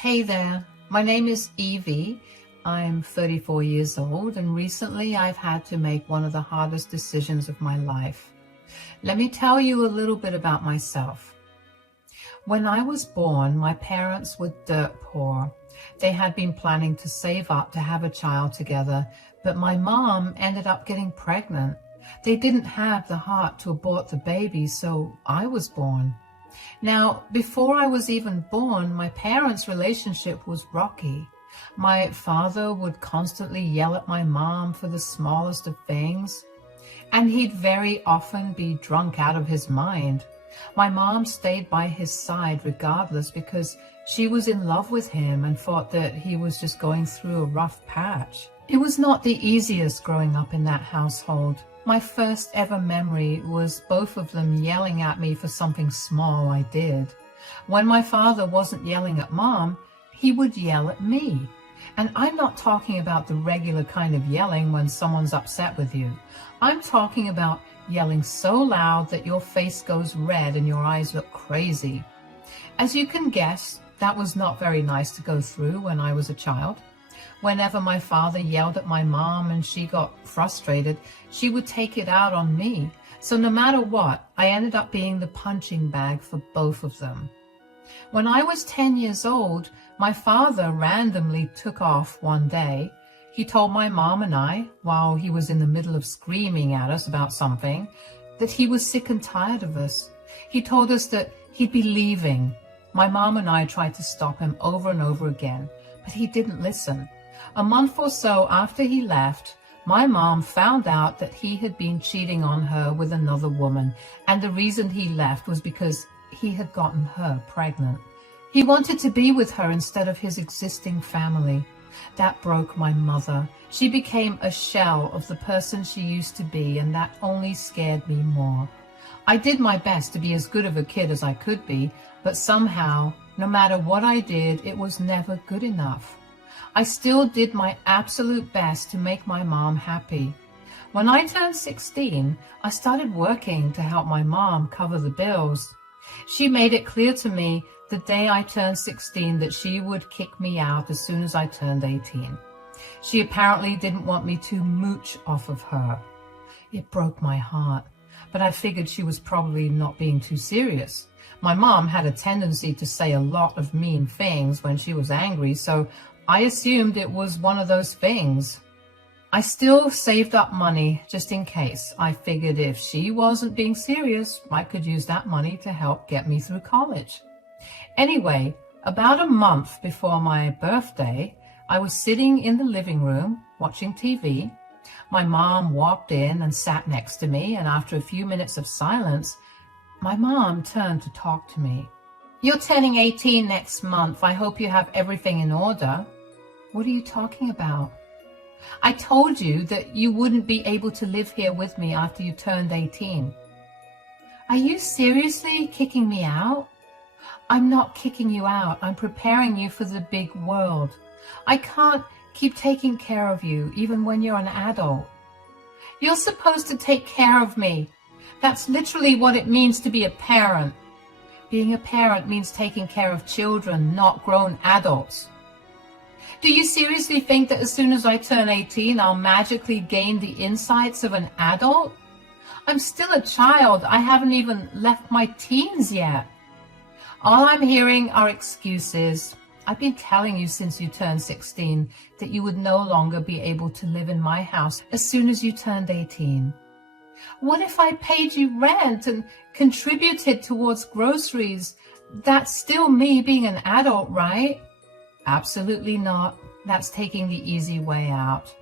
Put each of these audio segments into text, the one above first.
Hey there, my name is Evie. I'm 34 years old and recently I've had to make one of the hardest decisions of my life. Let me tell you a little bit about myself. When I was born, my parents were dirt poor. They had been planning to save up to have a child together, but my mom ended up getting pregnant. They didn't have the heart to abort the baby, so I was born. Now, before I was even born, my parents' relationship was rocky. My father would constantly yell at my mom for the smallest of things, and he'd very often be drunk out of his mind. My mom stayed by his side regardless because she was in love with him and thought that he was just going through a rough patch. It was not the easiest growing up in that household. My first ever memory was both of them yelling at me for something small I did. When my father wasn't yelling at mom, he would yell at me. And I'm not talking about the regular kind of yelling when someone's upset with you. I'm talking about yelling so loud that your face goes red and your eyes look crazy. As you can guess, that was not very nice to go through when I was a child. Whenever my father yelled at my mom and she got frustrated, she would take it out on me. So no matter what, I ended up being the punching bag for both of them. When I was 10 years old, my father randomly took off one day. He told my mom and I, while he was in the middle of screaming at us about something, that he was sick and tired of us. He told us that he'd be leaving. My mom and I tried to stop him over and over again, but he didn't listen. A month or so after he left, my mom found out that he had been cheating on her with another woman, and the reason he left was because he had gotten her pregnant. He wanted to be with her instead of his existing family. That broke my mother. She became a shell of the person she used to be, and that only scared me more. I did my best to be as good of a kid as I could be, but somehow, no matter what I did, it was never good enough. I still did my absolute best to make my mom happy. When I turned 16, I started working to help my mom cover the bills. She made it clear to me the day I turned 16 that she would kick me out as soon as I turned 18. She apparently didn't want me to mooch off of her. It broke my heart, but I figured she was probably not being too serious. My mom had a tendency to say a lot of mean things when she was angry, so I assumed it was one of those things. I still saved up money just in case. I figured if she wasn't being serious, I could use that money to help get me through college. Anyway, about a month before my birthday, I was sitting in the living room watching TV. My mom walked in and sat next to me, and after a few minutes of silence, my mom turned to talk to me. "You're turning 18 next month. I hope you have everything in order." "What are you talking about?" "I told you that you wouldn't be able to live here with me after you turned 18. "Are you seriously kicking me out?" "I'm not kicking you out. I'm preparing you for the big world. I can't keep taking care of you even when you're an adult." "You're supposed to take care of me. That's literally what it means to be a parent. Being a parent means taking care of children, not grown adults. Do you seriously think that as soon as I turn 18, I'll magically gain the insights of an adult? I'm still a child. I haven't even left my teens yet." "All I'm hearing are excuses. I've been telling you since you turned 16 that you would no longer be able to live in my house as soon as you turned 18. What if I paid you rent and contributed towards groceries? That's still me being an adult, right?" "Absolutely not. That's taking the easy way out.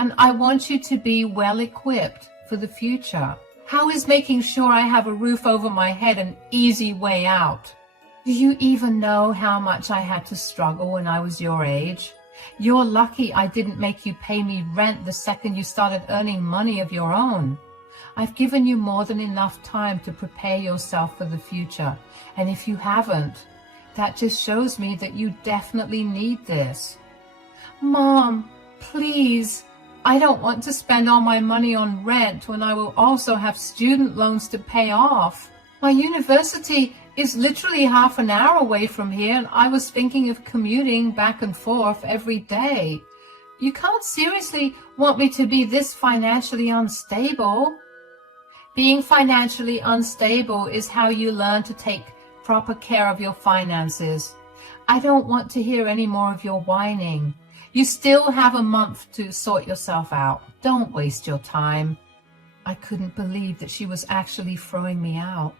And I want you to be well equipped for the future. How is making sure I have a roof over my head an easy way out? Do you even know how much I had to struggle when I was your age? You're lucky I didn't make you pay me rent the second you started earning money of your own. I've given you more than enough time to prepare yourself for the future. And if you haven't, that just shows me that you definitely need this." "Mom, please, I don't want to spend all my money on rent when I will also have student loans to pay off. My university is literally half an hour away from here, and I was thinking of commuting back and forth every day. You can't seriously want me to be this financially unstable. Being financially unstable is how you learn to take proper care of your finances. I don't want to hear any more of your whining. You still have a month to sort yourself out. Don't waste your time. I couldn't believe that she was actually throwing me out.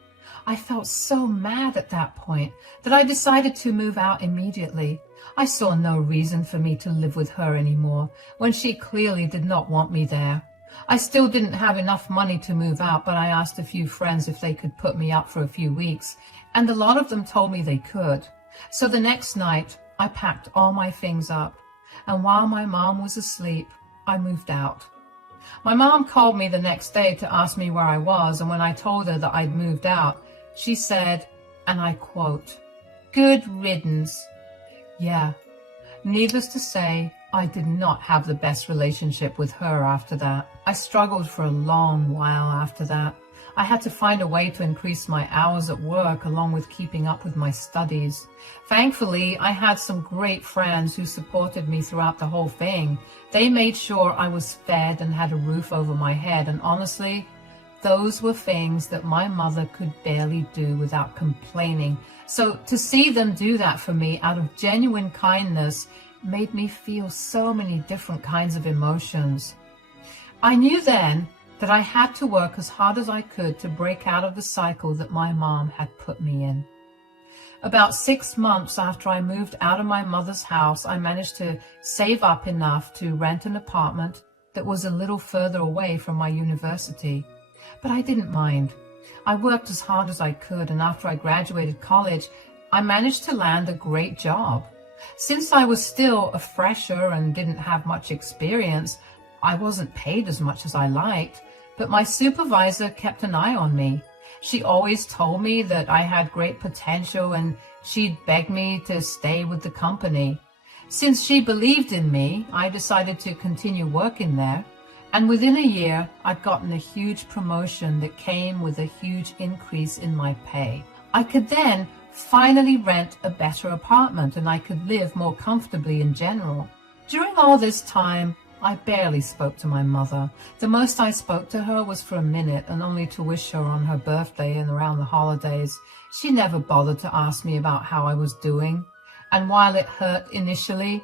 I felt so mad at that point that I decided to move out immediately. I saw no reason for me to live with her anymore when she clearly did not want me there. I still didn't have enough money to move out, but I asked a few friends if they could put me up for a few weeks, and a lot of them told me they could. So the next night, I packed all my things up, and while my mom was asleep, I moved out. My mom called me the next day to ask me where I was, and when I told her that I'd moved out, she said, and I quote, "Good riddance." Yeah, needless to say, I did not have the best relationship with her after that. I struggled for a long while after that. I had to find a way to increase my hours at work along with keeping up with my studies. Thankfully, I had some great friends who supported me throughout the whole thing. They made sure I was fed and had a roof over my head, and honestly, those were things that my mother could barely do without complaining. So to see them do that for me out of genuine kindness made me feel so many different kinds of emotions. I knew then that I had to work as hard as I could to break out of the cycle that my mom had put me in. About 6 months after I moved out of my mother's house, I managed to save up enough to rent an apartment that was a little further away from my university. But I didn't mind. I worked as hard as I could, and after I graduated college, I managed to land a great job. Since I was still a fresher and didn't have much experience, I wasn't paid as much as I liked, but my supervisor kept an eye on me. She always told me that I had great potential, and she'd beg me to stay with the company. Since she believed in me, I decided to continue working there, and within a year, I'd gotten a huge promotion that came with a huge increase in my pay. I could then finally rent a better apartment, and I could live more comfortably in general. During all this time, I barely spoke to my mother. The most I spoke to her was for a minute, and only to wish her on her birthday and around the holidays. She never bothered to ask me about how I was doing, and while it hurt initially,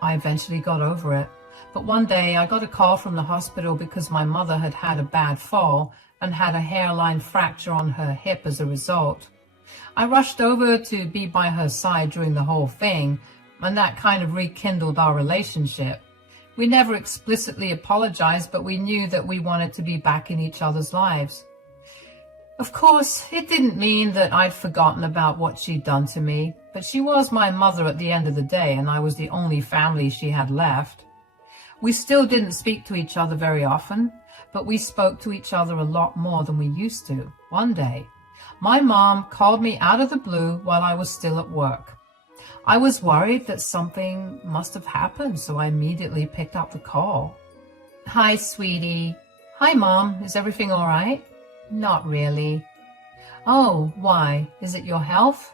I eventually got over it. But one day I got a call from the hospital because my mother had had a bad fall and had a hairline fracture on her hip as a result. I rushed over to be by her side during the whole thing, and that kind of rekindled our relationship. We never explicitly apologized, but we knew that we wanted to be back in each other's lives. Of course, it didn't mean that I'd forgotten about what she'd done to me, but she was my mother at the end of the day, and I was the only family she had left. We still didn't speak to each other very often, but we spoke to each other a lot more than we used to. One day, my mom called me out of the blue while I was still at work. I was worried that something must have happened, so I immediately picked up the call. "Hi, sweetie." "Hi, Mom. Is everything all right?" "Not really." "Oh, why? Is it your health?"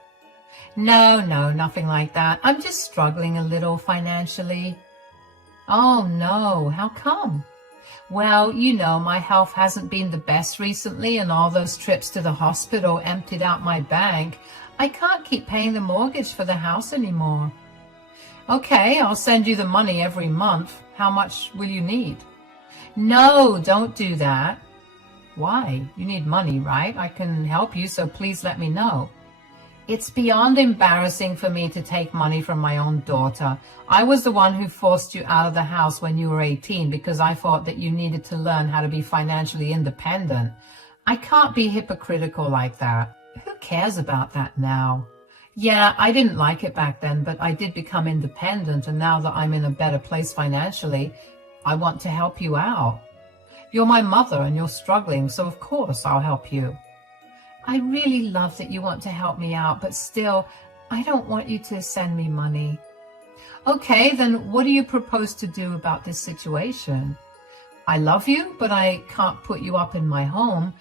No, nothing like that. I'm just struggling a little financially." "Oh, no. How come?" "Well, you know, my health hasn't been the best recently, and all those trips to the hospital emptied out my bank. I can't keep paying the mortgage for the house anymore." "Okay, I'll send you the money every month. How much will you need?" "No, don't do that." "Why? You need money, right? I can help you, so please let me know." "It's beyond embarrassing for me to take money from my own daughter. I was the one who forced you out of the house when you were 18 because I thought that you needed to learn how to be financially independent. I can't be hypocritical like that. Who cares about that now? Yeah, I didn't like it back then, but I did become independent, and now that I'm in a better place financially, I want to help you out. You're my mother and you're struggling, so of course I'll help you." "I really love that you want to help me out, but still, I don't want you to send me money." "Okay, then what do you propose to do about this situation?" "I love you, but I can't put you up in my home.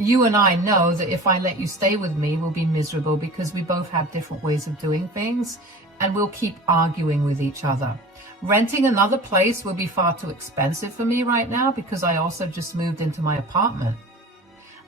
You and I know that if I let you stay with me, we'll be miserable because we both have different ways of doing things and we'll keep arguing with each other. Renting another place will be far too expensive for me right now because I also just moved into my apartment.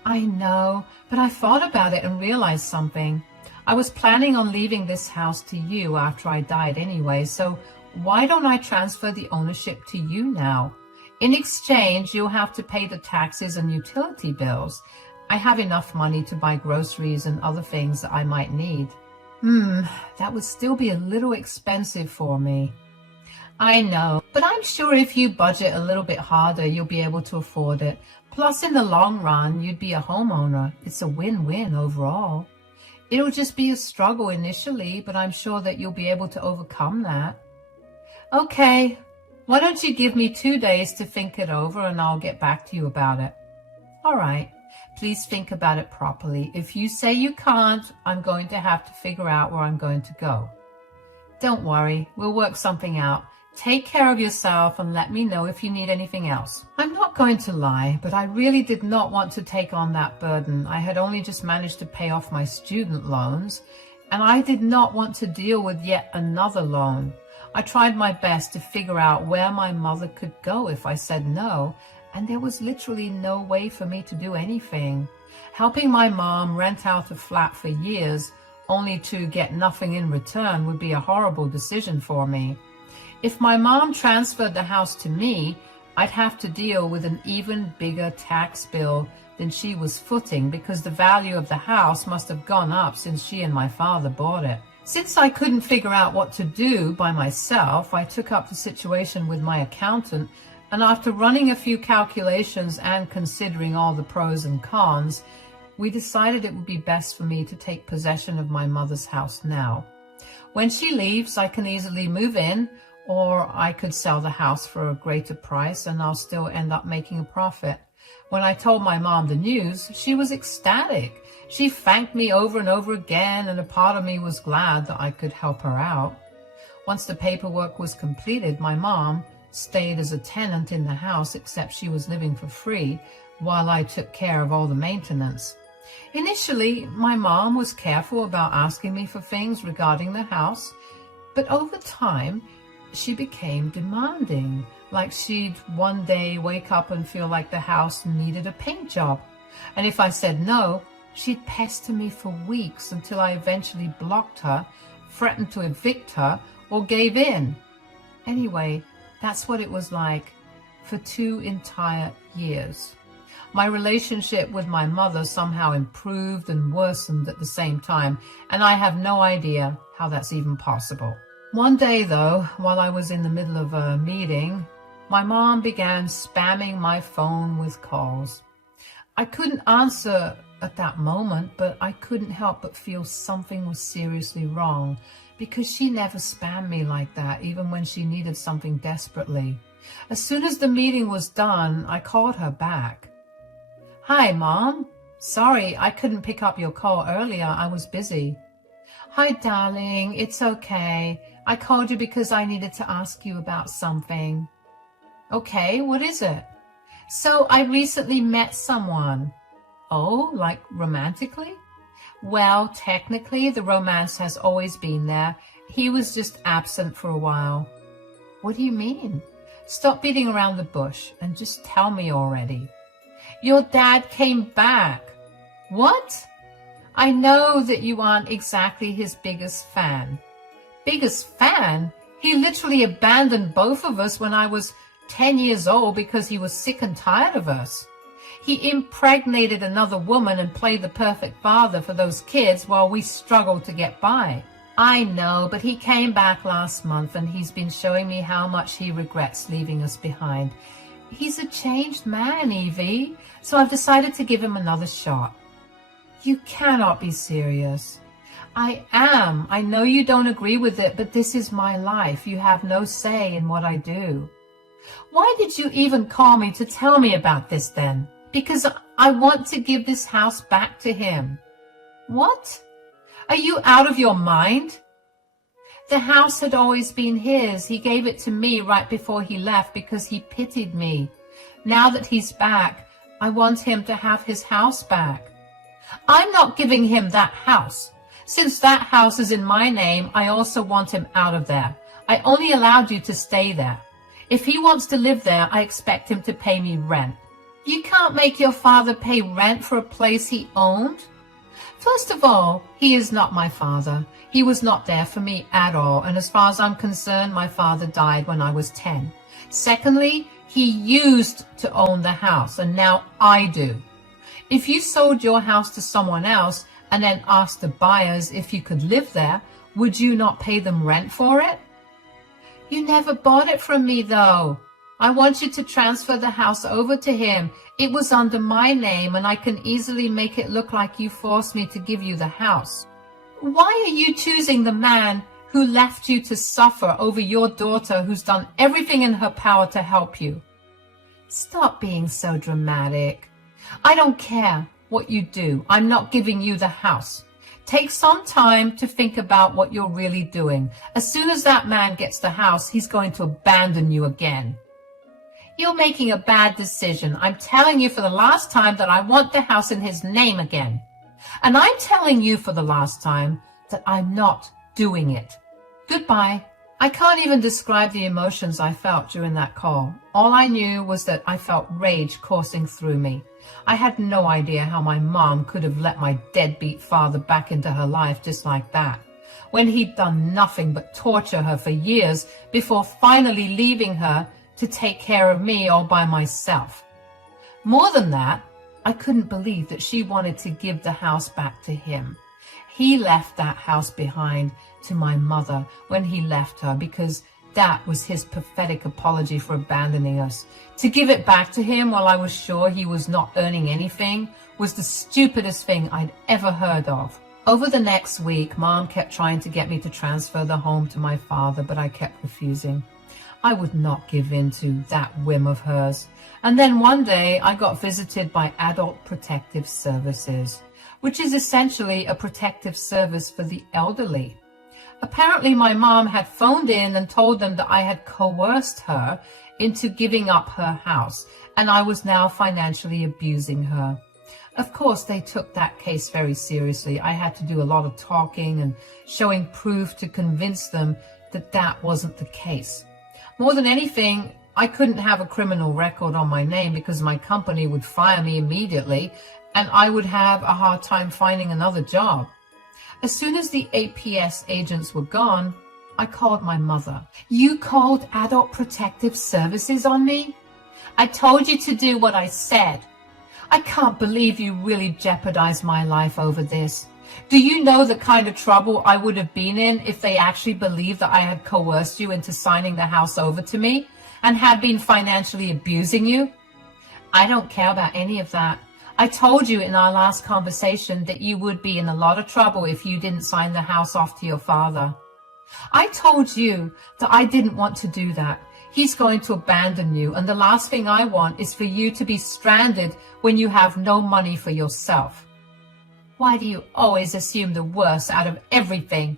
I know, but I thought about it and realized something. I was planning on leaving this house to you after I died anyway, so why don't I transfer the ownership to you now? In exchange, you'll have to pay the taxes and utility bills. I have enough money to buy groceries and other things that I might need. That would still be a little expensive for me. I know, but I'm sure if you budget a little bit harder, you'll be able to afford it. Plus, in the long run, you'd be a homeowner. It's a win-win overall. It'll just be a struggle initially, but I'm sure that you'll be able to overcome that. Okay, why don't you give me 2 days to think it over and I'll get back to you about it. All right, please think about it properly. If you say you can't, I'm going to have to figure out where I'm going to go. Don't worry, we'll work something out. Take care of yourself and let me know if you need anything else. I'm not going to lie, but I really did not want to take on that burden. I had only just managed to pay off my student loans, and I did not want to deal with yet another loan. I tried my best to figure out where my mother could go if I said no, and there was literally no way for me to do anything. Helping my mom rent out a flat for years, only to get nothing in return, would be a horrible decision for me. If my mom transferred the house to me, I'd have to deal with an even bigger tax bill than she was footing because the value of the house must have gone up since she and my father bought it. Since I couldn't figure out what to do by myself, I took up the situation with my accountant, and after running a few calculations and considering all the pros and cons, we decided it would be best for me to take possession of my mother's house now. When she leaves, I can easily move in, or I could sell the house for a greater price and I'll still end up making a profit. When I told my mom the news, she was ecstatic. She thanked me over and over again, and a part of me was glad that I could help her out. Once the paperwork was completed, my mom stayed as a tenant in the house, except she was living for free while I took care of all the maintenance. Initially, my mom was careful about asking me for things regarding the house, but over time, she became demanding, like she'd one day wake up and feel like the house needed a paint job. And if I said no, she'd pester me for weeks until I eventually blocked her, threatened to evict her, or gave in. Anyway, that's what it was like for 2 entire years. My relationship with my mother somehow improved and worsened at the same time, and I have no idea how that's even possible. One day, though, while I was in the middle of a meeting, my mom began spamming my phone with calls. I couldn't answer at that moment, but I couldn't help but feel something was seriously wrong because she never spammed me like that, even when she needed something desperately. As soon as the meeting was done, I called her back. Hi, Mom. Sorry, I couldn't pick up your call earlier. I was busy. Hi, darling. It's okay. I called you because I needed to ask you about something. Okay, what is it? So I recently met someone. Oh, like romantically? Well, technically, the romance has always been there. He was just absent for a while. What do you mean? Stop beating around the bush and just tell me already. Your dad came back. What? I know that you aren't exactly his biggest fan. Biggest fan? He literally abandoned both of us when I was 10 years old because he was sick and tired of us. He impregnated another woman and played the perfect father for those kids while we struggled to get by. I know, but he came back last month and he's been showing me how much he regrets leaving us behind. He's a changed man, Evie, so I've decided to give him another shot. You cannot be serious. I am. I know you don't agree with it, but this is my life. You have no say in what I do. Why did you even call me to tell me about this then? Because I want to give this house back to him. What? Are you out of your mind? The house had always been his. He gave it to me right before he left because he pitied me. Now that he's back, I want him to have his house back. I'm not giving him that house. Since that house is in my name, I also want him out of there. I only allowed you to stay there. If he wants to live there, I expect him to pay me rent. You can't make your father pay rent for a place he owned. First of all, he is not my father. He was not there for me at all, and as far as I'm concerned, my father died when I was 10. Secondly, he used to own the house, and now I do. If you sold your house to someone else and then asked the buyers if you could live there, would you not pay them rent for it? You never bought it from me, though. I want you to transfer the house over to him. It was under my name, and I can easily make it look like you forced me to give you the house. Why are you choosing the man who left you to suffer over your daughter who's done everything in her power to help you? Stop being so dramatic. I don't care what you do. I'm not giving you the house. Take some time to think about what you're really doing. As soon as that man gets the house, he's going to abandon you again. You're making a bad decision. I'm telling you for the last time that I want the house in his name again. And I'm telling you for the last time that I'm not doing it. Goodbye. I can't even describe the emotions I felt during that call. All I knew was that I felt rage coursing through me. I had no idea how my mom could have let my deadbeat father back into her life just like that, when he'd done nothing but torture her for years before finally leaving her to take care of me all by myself. More than that, I couldn't believe that she wanted to give the house back to him. He left that house behind to my mother when he left her because that was his pathetic apology for abandoning us. To give it back to him while I was sure he was not earning anything was the stupidest thing I'd ever heard of. Over the next week, Mom kept trying to get me to transfer the home to my father, but I kept refusing. I would not give in to that whim of hers. And then one day I got visited by Adult Protective Services, which is essentially a protective service for the elderly. Apparently my mom had phoned in and told them that I had coerced her into giving up her house, and I was now financially abusing her. Of course, they took that case very seriously. I had to do a lot of talking and showing proof to convince them that that wasn't the case. More than anything, I couldn't have a criminal record on my name because my company would fire me immediately, and I would have a hard time finding another job. As soon as the APS agents were gone, I called my mother. You called Adult Protective Services on me? I told you to do what I said. I can't believe you really jeopardized my life over this. Do you know the kind of trouble I would have been in if they actually believed that I had coerced you into signing the house over to me and had been financially abusing you? I don't care about any of that. I told you in our last conversation that you would be in a lot of trouble if you didn't sign the house off to your father. I told you that I didn't want to do that. He's going to abandon you, and the last thing I want is for you to be stranded when you have no money for yourself. Why do you always assume the worst out of everything?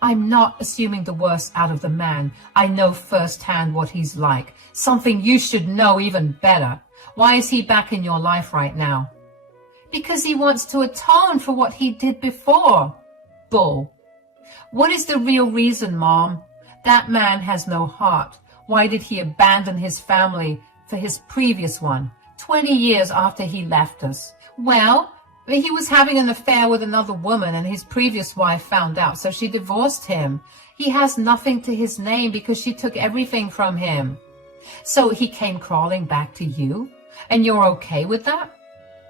I'm not assuming the worst out of the man. I know firsthand what he's like, something you should know even better. Why is he back in your life right now? Because he wants to atone for what he did before. Bull. What is the real reason, Mom? That man has no heart. Why did he abandon his family for his previous one, 20 years after he left us? Well, he was having an affair with another woman and his previous wife found out, so she divorced him. He has nothing to his name because she took everything from him. So he came crawling back to you, and you're okay with that?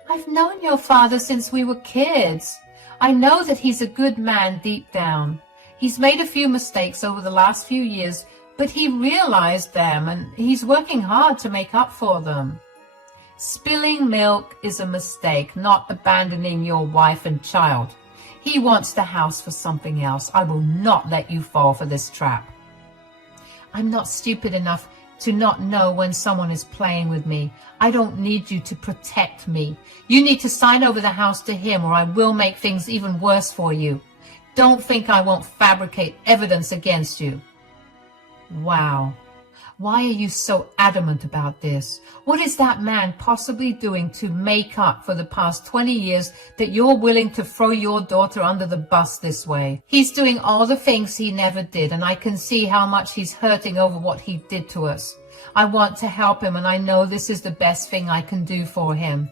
I've known your father since we were kids. I know that he's a good man deep down. He's made a few mistakes over the last few years, but he realized them and he's working hard to make up for them. Spilling milk is a mistake, not abandoning your wife and child. He wants the house for something else. I will not let you fall for this trap. I'm not stupid enough to not know when someone is playing with me. I don't need you to protect me. You need to sign over the house to him or I will make things even worse for you. Don't think I won't fabricate evidence against you. Wow. Why are you so adamant about this? What is that man possibly doing to make up for the past 20 years that you're willing to throw your daughter under the bus this way? He's doing all the things he never did, and I can see how much he's hurting over what he did to us. I want to help him, and I know this is the best thing I can do for him.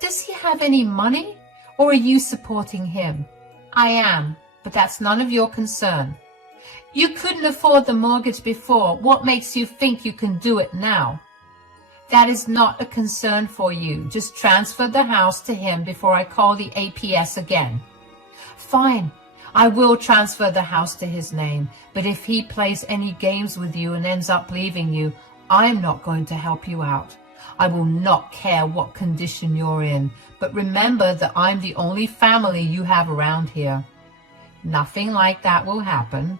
Does he have any money, or are you supporting him? I am, but that's none of your concern. You couldn't afford the mortgage before. What makes you think you can do it now? That is not a concern for you. Just transfer the house to him before I call the APS again. Fine, I will transfer the house to his name, but if he plays any games with you and ends up leaving you, I'm not going to help you out. I will not care what condition you're in, but remember that I'm the only family you have around here. Nothing like that will happen.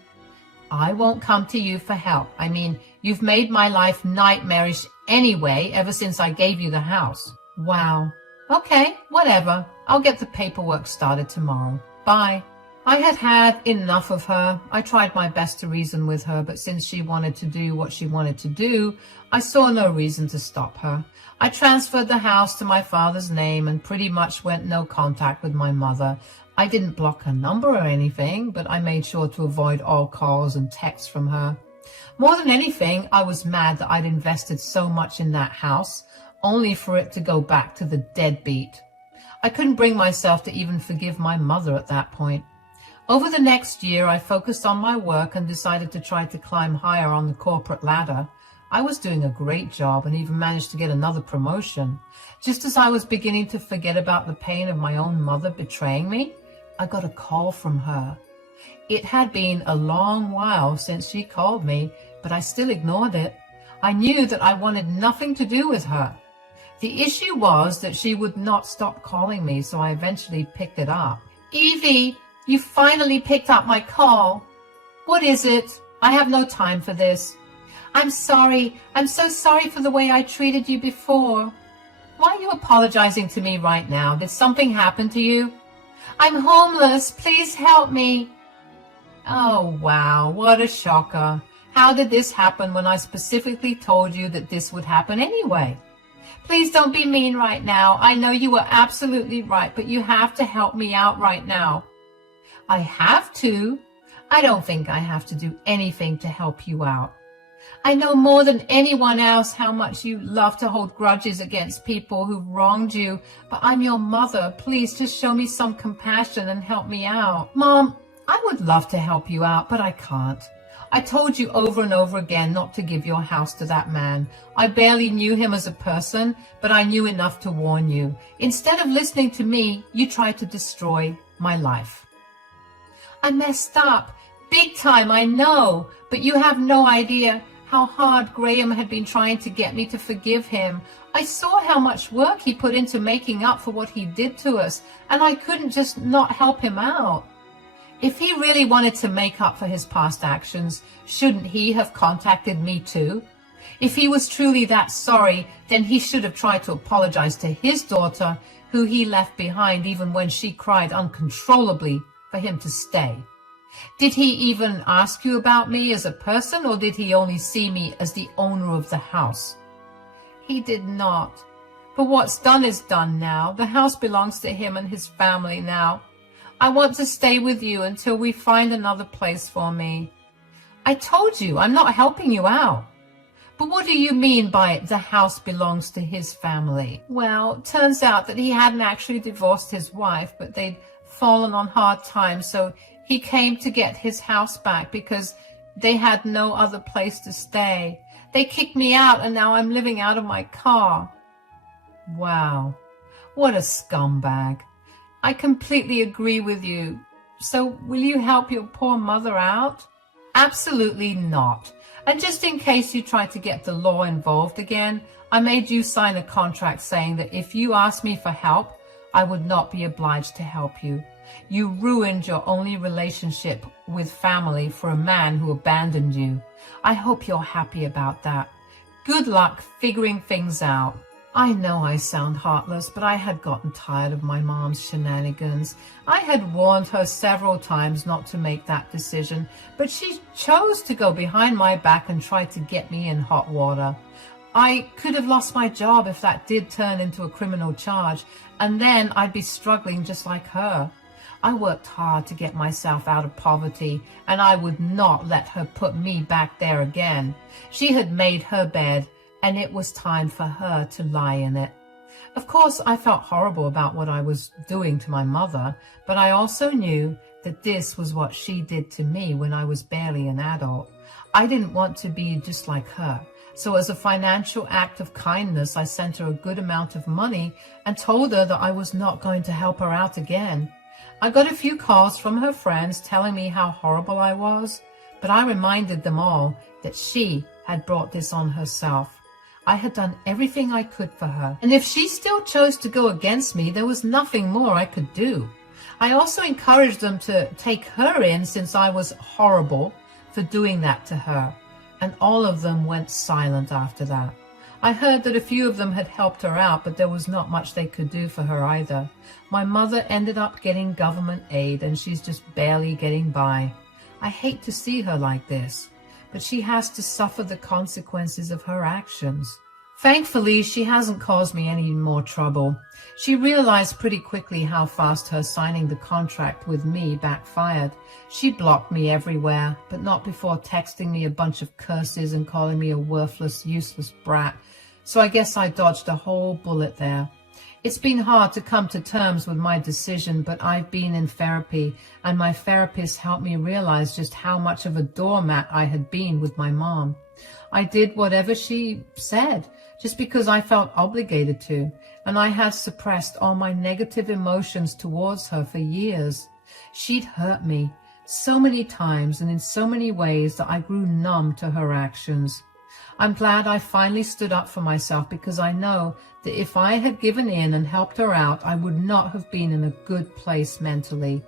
I won't come to you for help. I mean, you've made my life nightmarish anyway ever since I gave you the house. Wow. Okay, whatever. I'll get the paperwork started tomorrow. Bye. I had had enough of her. I tried my best to reason with her, but since she wanted to do what she wanted to do, I saw no reason to stop her. I transferred the house to my father's name and pretty much went no contact with my mother. I didn't block her number or anything, but I made sure to avoid all calls and texts from her. More than anything, I was mad that I'd invested so much in that house, only for it to go back to the deadbeat. I couldn't bring myself to even forgive my mother at that point. Over the next year, I focused on my work and decided to try to climb higher on the corporate ladder. I was doing a great job and even managed to get another promotion. Just as I was beginning to forget about the pain of my own mother betraying me, I got a call from her. It had been a long while since she called me, but I still ignored it. I knew that I wanted nothing to do with her. The issue was that she would not stop calling me, so I eventually picked it up. Evie, you finally picked up my call. What is it? I have no time for this. I'm sorry. I'm so sorry for the way I treated you before. Why are you apologizing to me right now? Did something happen to you? I'm homeless. Please help me. Oh, wow. What a shocker. How did this happen when I specifically told you that this would happen anyway? Please don't be mean right now. I know you were absolutely right, but you have to help me out right now. I have to? I don't think I have to do anything to help you out. I know more than anyone else how much you love to hold grudges against people who've wronged you, but I'm your mother. Please just show me some compassion and help me out. Mom, I would love to help you out, but I can't. I told you over and over again not to give your house to that man. I barely knew him as a person, but I knew enough to warn you. Instead of listening to me, you tried to destroy my life. I messed up. Big time, I know, but you have no idea how hard Graham had been trying to get me to forgive him. I saw how much work he put into making up for what he did to us, and I couldn't just not help him out. If he really wanted to make up for his past actions, shouldn't he have contacted me too? If he was truly that sorry, then he should have tried to apologize to his daughter, who he left behind even when she cried uncontrollably for him to stay. Did he even ask you about me as a person, or did he only see me as the owner of the house? He did not. But what's done is done now. The house belongs to him and his family now. I want to stay with you until we find another place for me. I told you, I'm not helping you out. But what do you mean by the house belongs to his family? Well, it turns out that he hadn't actually divorced his wife, but they'd fallen on hard times, so he came to get his house back because they had no other place to stay. They kicked me out, and now I'm living out of my car. Wow, what a scumbag. I completely agree with you. So will you help your poor mother out? Absolutely not. And just in case you try to get the law involved again, I made you sign a contract saying that if you asked me for help, I would not be obliged to help you. You ruined your only relationship with family for a man who abandoned you. I hope you're happy about that. Good luck figuring things out. I know I sound heartless, but I had gotten tired of my mom's shenanigans. I had warned her several times not to make that decision, but she chose to go behind my back and try to get me in hot water. I could have lost my job if that did turn into a criminal charge, and then I'd be struggling just like her. I worked hard to get myself out of poverty, and I would not let her put me back there again. She had made her bed, and it was time for her to lie in it. Of course, I felt horrible about what I was doing to my mother, but I also knew that this was what she did to me when I was barely an adult. I didn't want to be just like her. So as a financial act of kindness, I sent her a good amount of money and told her that I was not going to help her out again. I got a few calls from her friends telling me how horrible I was, but I reminded them all that she had brought this on herself. I had done everything I could for her, and if she still chose to go against me, there was nothing more I could do. I also encouraged them to take her in since I was horrible for doing that to her, and all of them went silent after that. I heard that a few of them had helped her out, but there was not much they could do for her either. My mother ended up getting government aid, and she's just barely getting by. I hate to see her like this, but she has to suffer the consequences of her actions. Thankfully, she hasn't caused me any more trouble. She realized pretty quickly how fast her signing the contract with me backfired. She blocked me everywhere, but not before texting me a bunch of curses and calling me a worthless, useless brat. So I guess I dodged a whole bullet there. It's been hard to come to terms with my decision, but I've been in therapy, and my therapist helped me realize just how much of a doormat I had been with my mom. I did whatever she said, just because I felt obligated to, and I had suppressed all my negative emotions towards her for years. She'd hurt me so many times and in so many ways that I grew numb to her actions. I'm glad I finally stood up for myself, because I know that if I had given in and helped her out, I would not have been in a good place mentally.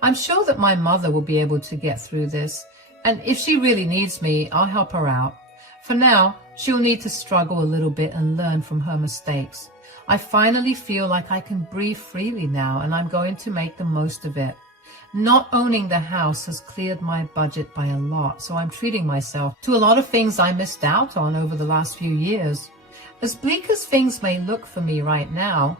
I'm sure that my mother will be able to get through this, and if she really needs me, I'll help her out. For now, she'll need to struggle a little bit and learn from her mistakes. I finally feel like I can breathe freely now, and I'm going to make the most of it. Not owning the house has cleared my budget by a lot, so I'm treating myself to a lot of things I missed out on over the last few years. As bleak as things may look for me right now,